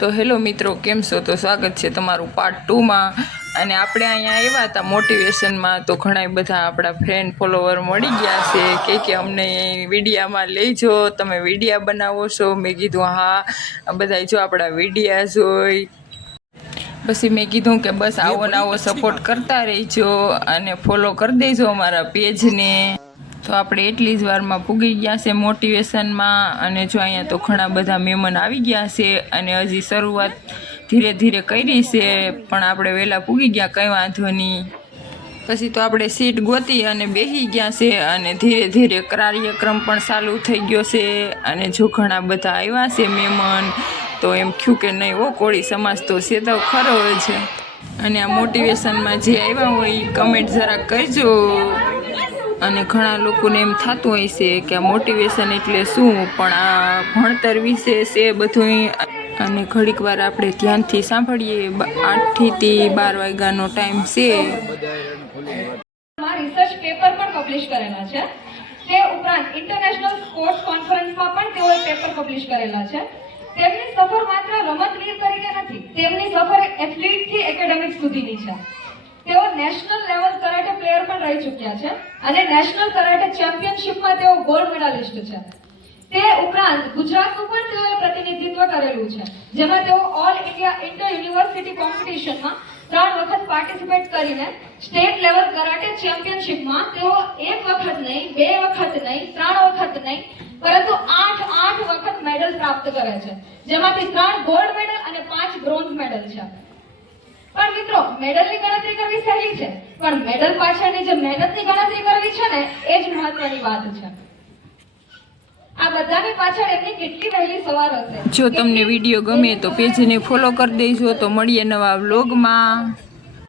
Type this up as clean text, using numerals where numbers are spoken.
તો હેલો મિત્રો, કેમ છો? તો સ્વાગત છે તમારું પાર્ટ 2 માં। અને આપણે અહીંયા આવ્યા હતા મોટિવેશનમાં, તો ઘણા બધા આપણા ફ્રેન્ડ ફોલોવર મળી ગયા છે કે અમને વિડીયામાં લઈજો, તમે વિડીયા બનાવો છો। મેં કીધું હા, બધા જો આપણા વિડીયા જોઈ। પછી મેં કીધું કે બસ આવો ને આવો સપોર્ટ કરતા રહેજો અને ફોલો કરી દેજો અમારા પેજને। તો આપણે એટલી જ વારમાં પૂગી ગયા છે મોટિવેશનમાં। અને જો અહીંયા તો ઘણા બધા મહેમાન આવી ગયા છે અને હજી શરૂઆત ધીરે ધીરે કરી છે, પણ આપણે વહેલા પૂગી ગયા, કંઈ વાંધો નહીં। પછી તો આપણે સીટ ગોતી અને બેસી ગયા છે અને ધીરે ધીરે કાર્યક્રમ પણ ચાલુ થઈ ગયો છે। અને જો ઘણા બધા આવ્યા છે મહેમાન, તો એમ થયું કે નહીં હો, કોળી સમાજ તો છે તો ખરો જ। અને આ મોટિવેશનમાં જે આવ્યા હોય કમેન્ટ જરાક કરજો। અને ઘણા લોકોને એમ થતું હોય છે કે આ મોટિવેશન એટલે શું, પણ આ ભણતર વિશે છે બધું। અને ઘડીક વાર આપણે ધ્યાનથી સાંભળીએ। 8 થી 12 વાગ્યાનો ટાઈમ છે। રિસર્ચ પેપર પણ પબ્લિશ કરેલા છે। તે ઉપરાંત ઇન્ટરનેશનલ સ્પોર્ટ્સ કોન્ફરન્સમાં પણ તેઓએ પેપર પબ્લિશ કરેલા છે। તેમની સફર માત્ર રમતવીર તરીકે નથી, તેમની સફર એથ્લીટ થી એકેડેમિક સુધીની છે। તેઓ નેશનલ લેવલ કરાટે પ્લેયર પણ રહી ચૂક્યા છે અને નેશનલ કરાટે ચેમ્પિયનશિપમાં તેઓ ગોલ્ડ મેડાલિસ્ટ છે। તે ઉપરાંત ગુજરાતનું પણ તેઓએ પ્રતિનિધિત્વ કરેલું છે, જેમાં તેઓ ઓલ ઇન્ડિયા ઇન્ટર યુનિવર્સિટી કોમ્પિટિશનમાં 3 વખત પાર્ટિસિપેટ કરીને સ્ટેટ લેવલ કરાટે ચેમ્પિયનશિપમાં તેઓ 1 વખત નહીં, 2 વખત નહીં, 3 વખત નહીં, પરંતુ 8 વખત મેડલ પ્રાપ્ત કરે છે, જેમાંથી 3 ગોલ્ડ મેડલ અને 5 બ્રોન્ઝ મેડલ છે। પણ મિત્રો, મેડલની ગણતરી કરવી સહેલી છે, પણ મેડલ પાછળની જે મહેનતની ગણતરી કરવી છે ને, એ જ મહત્વની વાત છે। આ બધાની પાછળ એમની કેટલી વહેલી સવાર હશે। જો તમને વિડીયો ગમે તો પેજને ફોલો કરી દેજો। તો મળીએ નવા વ્લોગમાં।